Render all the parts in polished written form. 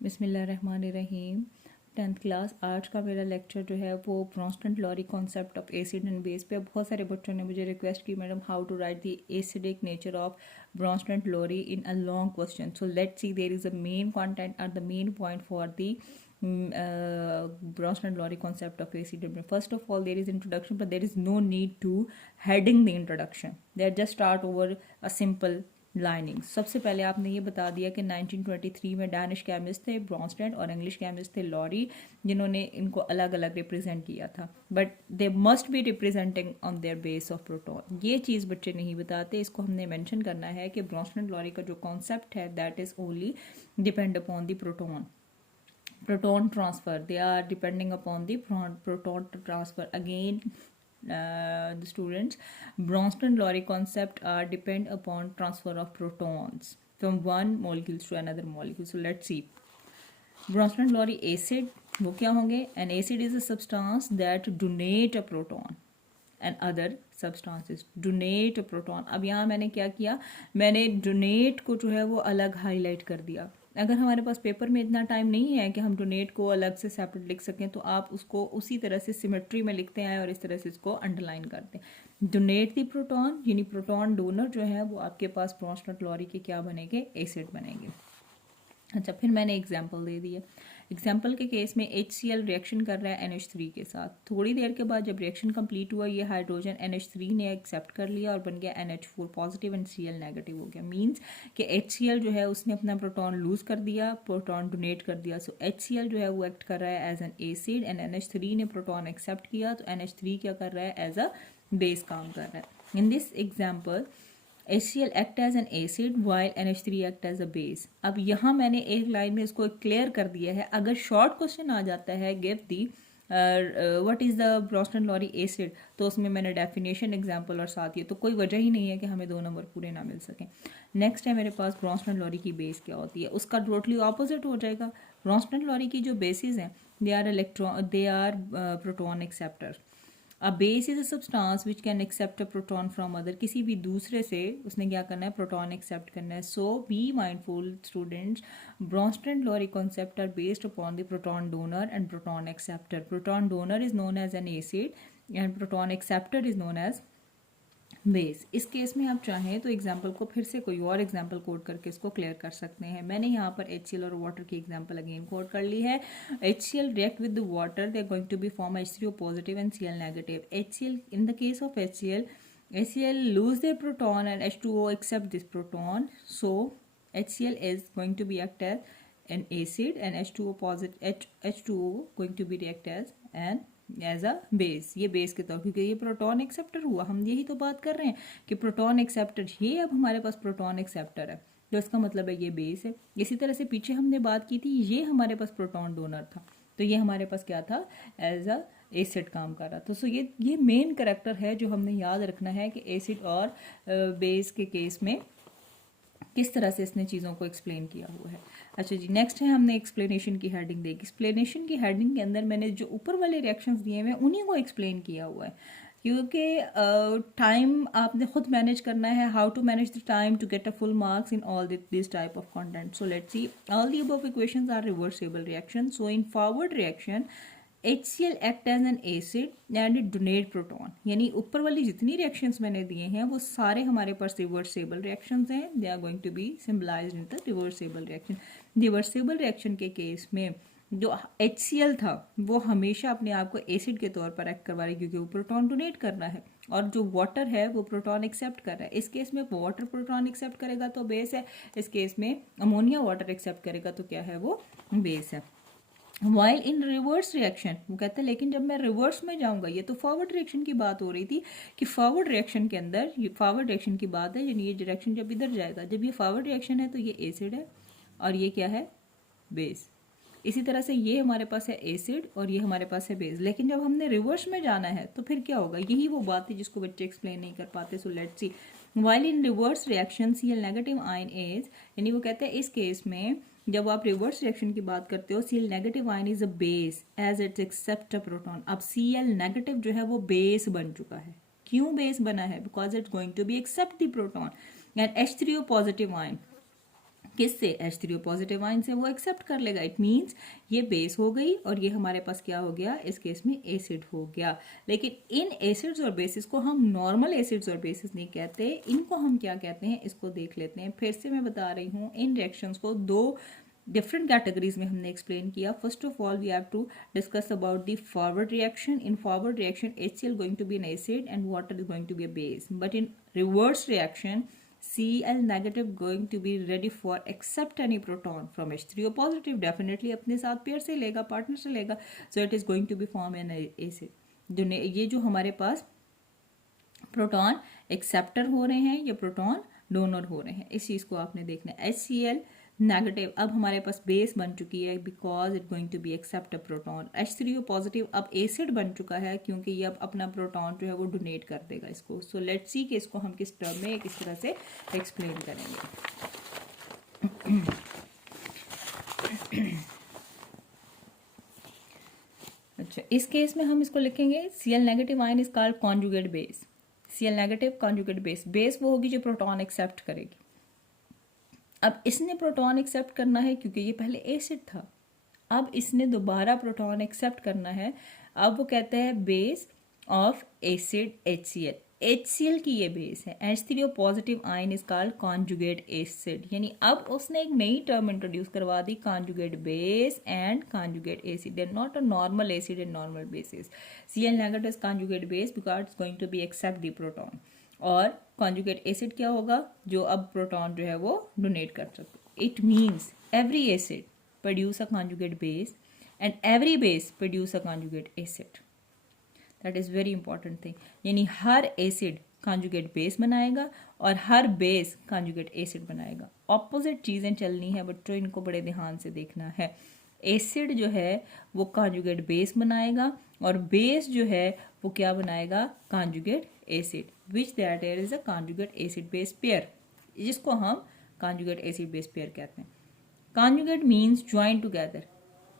बिस्मिल्लाहिर्रहमानिर्रहीम। 10th class आज का मेरा लेक्चर जो है वो Bronsted Lowry concept of acid and base पे। बहुत सारे बच्चों ने मुझे रिक्वेस्ट की, madam how to write the acidic nature of Bronsted Lowry in a long question. So let's see, there is a main content और the main point for the Bronsted-Lowry concept of acid. First of all, there is introduction, but there is no need to heading the introduction. They just start over a simple lining. सबसे पहले आपने ये बता दिया कि 1923 में Danish chemist थे Brønsted और इंग्लिश केमिस्ट थे लॉरी, जिन्होंने इनको अलग अलग रिप्रेजेंट किया था, but they must be representing on their base of proton. ये चीज़ बच्चे नहीं बताते, इसको हमने मेंशन करना है कि ब्रॉन्स्टेड लॉरी का जो कॉन्सेप्ट है that is only depend upon the proton transfer. They are depending upon the proton transfer. Again, the students, Bronsted-Lowry concept are depend upon transfer of protons from one molecule to another molecule. So let's see. Bronsted-Lowry acid वो क्या होंगे? An acid is a substance that donate a proton and other substances donate a proton. अब यहाँ मैंने क्या किया, मैंने donate को जो है वो अलग हाईलाइट कर दिया। अगर हमारे पास पेपर में इतना टाइम नहीं है कि हम डोनेट को अलग से सेपरेट लिख सकें, तो आप उसको उसी तरह से सिमेट्री में लिखते हैं और इस तरह से इसको अंडरलाइन करते हैं। डोनेट दी प्रोटॉन, यानी प्रोटॉन डोनर जो है वो आपके पास ब्रॉन्स्टेड-लॉरी के क्या बनेंगे? एसिड बनेंगे। अच्छा, फिर मैंने एग्जाम्पल दे दिया। एग्जाम्पल के केस में HCl रिएक्शन कर रहा है NH3 के साथ। थोड़ी देर के बाद जब रिएक्शन कंप्लीट हुआ, ये हाइड्रोजन NH3 ने एक्सेप्ट कर लिया और बन गया NH4 positive and Cl negative हो गया। मींस कि HCl जो है उसने अपना प्रोटॉन लूज कर दिया, प्रोटॉन डोनेट कर दिया। सो HCl जो है वो एक्ट कर रहा है as an acid and NH3 ने प्रोटॉन एक्सेप्ट किया, तो NH3 क्या कर रहा है? एज अ बेस काम कर रहा है। In this example HCl act as an acid while NH3 act as a base. अब यहाँ मैंने एक लाइन में इसको क्लियर कर दिया है। अगर शॉर्ट क्वेश्चन आ जाता है give the what is the Brønsted-lorry acid, तो उसमें मैंने डेफिनेशन एग्जांपल और साथ ही, तो कोई वजह ही नहीं है कि हमें 2 नंबर पूरे ना मिल सकें। नेक्स्ट है मेरे पास ब्रॉन्स्टेड-लॉरी की बेस क्या होती है, उसका टोटली ऑपोजिट हो जाएगा। ब्रॉन्स्टेड-लॉरी की जो बेसिस हैं they are proton acceptor. A base is a substance which can accept a proton from other. किसी भी दूसरे से उसने क्या करना है? प्रोटॉन एक्सेप्ट करना है। So be mindful students, Bronsted Lowry concept are based upon the proton donor and proton acceptor. Proton donor is known as an acid and proton acceptor is known as base. इस case में आप चाहें तो example को फिर से कोई और एग्जाम्पल कोड करके इसको क्लियर कर सकते हैं। मैंने यहाँ पर HCl और वाटर की एग्जाम्पल अगेन कोड कर ली है। HCl react with the water, they are going to be form H3O positive and Cl negative. HCl, in the case of HCl lose their proton and H2O accept this proton, so HCl is going to be act as an acid and H2O positive H2O going to be react as an as a base. ये base के तौर, क्योंकि ये proton acceptor हुआ, हम यही तो बात कर रहे हैं कि प्रोटॉन एक्सेप्टर, ये अब हमारे पास प्रोटॉन एक्सेप्टर है, तो इसका मतलब है ये बेस है। इसी तरह से पीछे हमने बात की थी, ये हमारे पास प्रोटॉन डोनर था, तो ये हमारे पास क्या था? एज अ एसिड काम कर रहा था। सो ये मेन करेक्टर है जो हमने याद रखना है कि एसिड और बेस के केस में किस तरह से इसने चीज़ों को एक्सप्लेन किया हुआ है। अच्छा जी, नेक्स्ट है हमने एक्सप्लेनेशन की हेडिंग देखी। एक्सप्लेनेशन की हेडिंग के अंदर मैंने जो ऊपर वाले रिएक्शंस दिए हुए हैं उन्हीं को एक्सप्लेन किया हुआ है, क्योंकि टाइम आपने खुद मैनेज करना है। How to manage the time to get a full marks in all this type of content. So let's see, all the above equations are reversible reaction. So in forward reaction HCl act as an acid and it donate proton, यानी ऊपर वाली जितनी reactions मैंने दिए हैं वो सारे हमारे पास रिवर्सेबल रिएक्शंस हैं। They are going to be symbolized in the reversible reaction. Reversible reaction के केस में जो HCl था वो हमेशा अपने आप को एसिड के तौर पर एक्ट करवा रही है, क्योंकि वो प्रोटॉन डोनेट करना है, और जो वाटर है वो प्रोटॉन एक्सेप्ट कर रहा है। इस केस में वाटर प्रोटॉन एक्सेप्ट करेगा तो बेस है, इस केस में अमोनिया वाटर एक्सेप्ट करेगा तो क्या है? वो बेस है। वाइल इन रिवर्स रिएक्शन, वो कहते हैं लेकिन जब मैं रिवर्स में जाऊंगा, ये तो फॉरवर्ड रिएक्शन की बात हो रही थी कि फॉरवर्ड रिएक्शन के अंदर, ये फॉरवर्ड रिएक्शन की बात है, यानी ये डायरेक्शन जब इधर जाएगा, जब ये फॉरवर्ड रिएक्शन है तो ये एसिड है और ये क्या है? बेस। इसी तरह से ये हमारे पास है एसिड और ये हमारे पास है बेस। लेकिन जब हमने रिवर्स में जाना है तो फिर क्या होगा? यही वो बात है जिसको बच्चे एक्सप्लेन नहीं कर पाते। सो let's C, while in reverse reaction Cl negative ion is, यानी वो कहते हैं इस केस में जब आप रिवर्स रिएक्शन की बात करते हो, Cl negative ion is a base as it's accept a proton. अब Cl नेगेटिव जो है वो बेस बन चुका है। क्यों बेस बना है? Because it's going to be accept the proton. And H3O positive ion किससे, H3O पॉजिटिव आयन से, वो एक्सेप्ट कर लेगा। इट मीन्स ये बेस हो गई और ये हमारे पास क्या हो गया, इस केस में एसिड हो गया। लेकिन इन एसिड्स और बेसिस को हम नॉर्मल एसिड्स और बेसिस नहीं कहते, इनको हम क्या कहते हैं, इसको देख लेते हैं। फिर से मैं बता रही हूँ, इन रिएक्शंस को दो डिफरेंट कैटेगरीज में हमने एक्सप्लेन किया। First of all we have to discuss about the forward reaction. In forward reaction HCl going to be an acid and water is going to be a base, but in reverse reaction Cl negative going to be ready for accept any proton from H3O positive, definitely अपने साथ pair से लेगा, partner से लेगा, so it is going to be form an acid। ये जो हमारे पास proton acceptor हो रहे हैं या प्रोटॉन डोनर हो रहे हैं, इस चीज को आपने देखना है। HCl नेगेटिव अब हमारे पास बेस बन चुकी है because it going to be accept a proton. H3O positive अब एसिड बन चुका है क्योंकि ये अब अपना प्रोटॉन जो है वो डोनेट कर देगा इसको। सो लेट्स सी कि इसको हम किस टर्म में किस तरह से एक्सप्लेन करेंगे। अच्छा, इस केस में हम इसको लिखेंगे Cl negative ion is called conjugate base. Cl negative conjugate base, base वो होगी जो प्रोटॉन एक्सेप्ट करेगी। अब इसने प्रोटॉन एक्सेप्ट करना है क्योंकि ये पहले एसिड था, अब इसने दोबारा प्रोटॉन एक्सेप्ट करना है। अब वो कहते हैं base of acid HCl। HCl की ये बेस है। H3O positive ion is called conjugate acid, यानी अब उसने एक नई टर्म इंट्रोड्यूस करवा दी, conjugate base and conjugate acid. They not a normal acid and normal basis. Cl negative is conjugate base because it's going to be accept the proton, और conjugate acid क्या होगा, जो अब प्रोटॉन जो है वो डोनेट कर सकते। It means every acid produce a conjugate base and every base produce a conjugate acid. That is very important thing, यानी हर एसिड कॉन्जुगेट बेस बनाएगा और हर बेस कॉन्जुगेट एसिड बनाएगा। ऑपोजिट चीजें चलनी है बच्चों, इनको बड़े ध्यान से देखना है। एसिड जो है वो कॉन्जुगेट बेस बनाएगा और बेस जो है वो क्या बनाएगा, conjugate acid, which that is a conjugate acid base pair, जिसको हम कॉन्जुगेट एसिड बेस पेयर कहते हैं। Conjugate means join together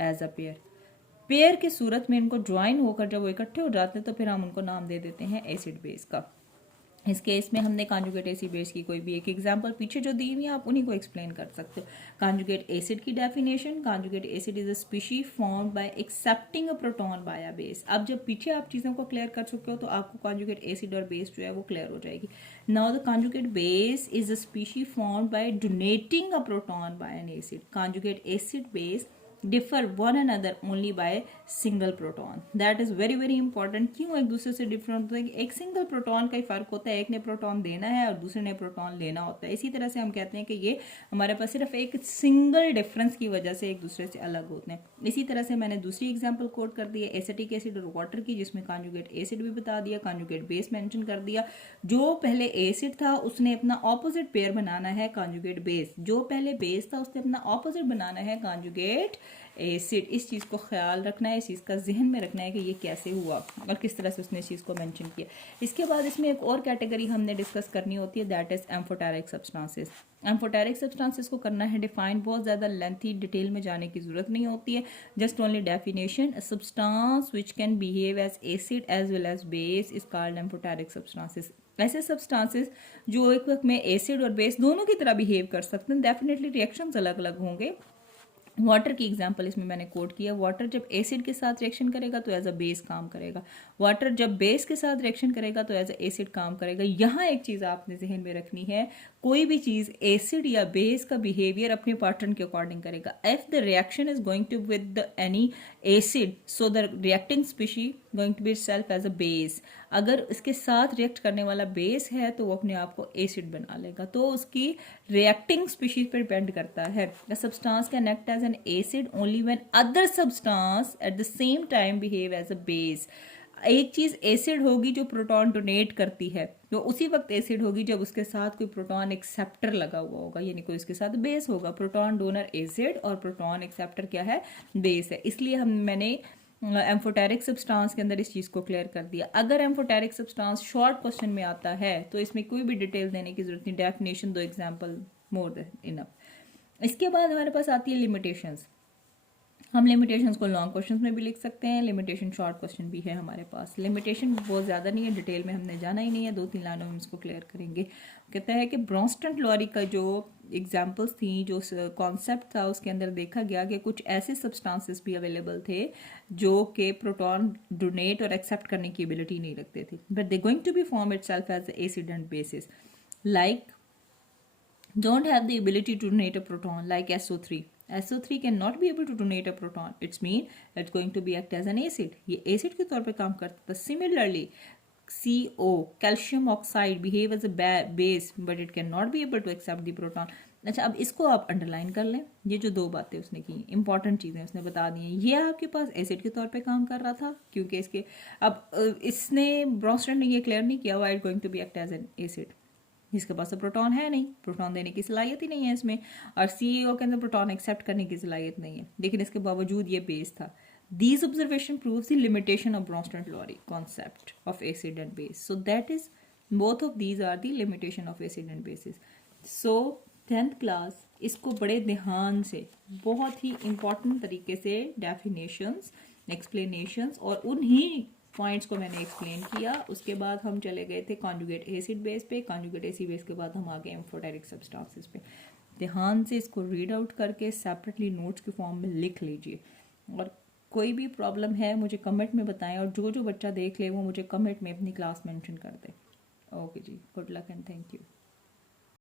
as a pair. Pair की सूरत में इनको ज्वाइन होकर जब वो इकट्ठे हो जाते हैं तो फिर हम उनको नाम दे देते हैं एसिड बेस का। इस केस में हमने कॉन्जुगेट एसिड बेस की कोई भी एक एग्जांपल पीछे जो दी हुई है आप उन्हीं को एक्सप्लेन कर सकते हो। कॉन्जुगेट एसिड की definition, conjugate acid is a species formed by accepting a proton by a base. अब जब पीछे आप चीजों को क्लियर कर चुके हो तो आपको कॉन्जुगेट एसिड और बेस जो है वो क्लियर हो जाएगी। Now the conjugate base is a species formed by donating a proton by an acid. Conjugate acid base differ one another only by single proton. That is very very important। क्यों एक दूसरे से different होता है, एक single proton का ही फर्क होता है, एक ने प्रोटॉन देना है और दूसरे ने प्रोटॉन लेना होता है। इसी तरह से हम कहते हैं कि ये हमारे पास सिर्फ एक सिंगल डिफरेंस की वजह से एक दूसरे से अलग होते हैं। इसी तरह से मैंने दूसरी एग्जाम्पल कोट कर दी है एसिटिक एसिड और वाटर की, जिसमें कॉन्जुगेट एसिड भी बता दिया, कॉन्जुगेट बेस मेंशन कर दिया। जो पहले एसिड था उसने अपना ऑपोजिट पेयर बनाना है कॉन्जुगेट बेस, जो पहले बेस था उसने अपना ऑपोजिट बनाना है कॉन्जुगेट एसिड। इस चीज़ को ख्याल रखना है, इस चीज़ का जहन में रखना है कि ये कैसे हुआ और किस तरह से उसने इस चीज़ को मेंशन किया। इसके बाद इसमें एक और कैटेगरी हमने डिस्कस करनी होती है, that is amphoteric substances. Amphoteric substances को करना है डिफाइन, बहुत ज़्यादा लेंथी डिटेल में जाने की जरूरत नहीं होती है, just only definition. Substance which can behave as acid as well as base is called amphoteric substances. ऐसे सब्सटेंसेस जो एक वक्त में एसिड और बेस दोनों की तरह बिहेव कर सकते हैं, डेफिनेटली रिएक्शंस अलग अलग होंगे। वाटर की एग्जांपल इसमें मैंने कोट किया, वाटर जब एसिड के साथ रिएक्शन करेगा तो एज अ बेस काम करेगा, वाटर जब बेस के साथ रिएक्शन करेगा तो एज अ एसिड काम करेगा। यहाँ एक चीज़ आपने जहन में रखनी है, कोई भी चीज़ एसिड या बेस का बिहेवियर अपने पैटर्न के अकॉर्डिंग करेगा। If the reaction is going to with any acid so the reacting species going to be self as a base. अगर इसके साथ रिएक्ट करने वाला बेस है तो वो अपने आप को एसिड बना लेगा, तो उसकी रिएक्टिंग स्पीशीज पर डिपेंड करता है। The substance can act as an acid only when other substance at the same time behave as a base. एक चीज एसिड होगी जो प्रोटॉन डोनेट करती है, तो उसी वक्त एसिड होगी जब उसके साथ कोई प्रोटॉन एक्सेप्टर लगा हुआ होगा, यानी कोई उसके साथ बेस होगा। प्रोटॉन डोनर एसिड और प्रोटॉन एक्सेप्टर क्या है, बेस है। इसलिए मैंने एम्फोटेरिक सब्सटेंस के अंदर इस चीज़ को क्लियर कर दिया। अगर एम्फोटेरिक सब्सटेंस शॉर्ट क्वेश्चन में आता है तो इसमें कोई भी डिटेल देने की जरूरत नहीं, डेफिनेशन दो, एग्जाम्पल मोर देन इनफ। इसके बाद हमारे पास आती है लिमिटेशंस। हम लिमिटेशंस को लॉन्ग क्वेश्चंस में भी लिख सकते हैं, लिमिटेशन शॉर्ट क्वेश्चन भी है हमारे पास। लिमिटेशन बहुत ज़्यादा नहीं है, डिटेल में हमने जाना ही नहीं है, 2-3 लाइनों में इसको क्लियर करेंगे। कहता है कि ब्रॉन्स्टन-लॉरी का जो एग्जाम्पल्स थी, जो कॉन्सेप्ट था, उसके अंदर देखा गया कि कुछ ऐसे सब्सटेंसेस भी अवेलेबल थे जो कि प्रोटॉन डोनेट और एक्सेप्ट करने की एबिलिटी नहीं रखते थे, but they going to be form itself as acid and bases, like don't have the ability to donate a proton like SO3. SO3 cannot be able to donate a proton. It's mean it's going to be act as an acid. ये acid के तौर पे काम करता था. Similarly, CO, calcium oxide, behave as a base, but it cannot be able to accept the proton. अच्छा, अब इसको आप अंडरलाइन कर लें। ये जो दो बातें उसने की, इंपॉर्टेंट चीज़ें उसने बता दी हैं। ये आपके पास एसिड के तौर पे काम कर रहा था, क्योंकि इसके अब इसने ब्रॉन्स्टन ने ये क्लियर नहीं किया why it going to be act as an acid. इसके पास तो प्रोटॉन है नहीं, प्रोटॉन देने की सलाहियत ही नहीं है इसमें, और सीईओ के अंदर प्रोटॉन एक्सेप्ट करने की सलाहियत नहीं है, लेकिन इसके बावजूद ये बेस था। These observation proves the limitation of Bronsted-Lowry concept of acid and base. So that is, both of these are the limitation of acid and bases. So 10th class इसको बड़े ध्यान से, बहुत ही इंपॉर्टेंट तरीके से डेफिनेशंस, एक्सप्लेनेशंस और उन्हीं points को मैंने एक्सप्लेन किया। उसके बाद हम चले गए थे कॉन्जुगेट एसिड बेस पे, कॉन्जुगेट एसिड बेस के बाद हम आ गए एम्फोटेरिक सब्सटेंसेस पे। ध्यान से इसको रीड आउट करके सेपरेटली नोट्स के फॉर्म में लिख लीजिए, और कोई भी प्रॉब्लम है मुझे कमेंट में बताएं, और जो जो बच्चा देख ले वो मुझे कमेंट में अपनी क्लास मेंशन कर दे। ओके जी, good luck and thank you.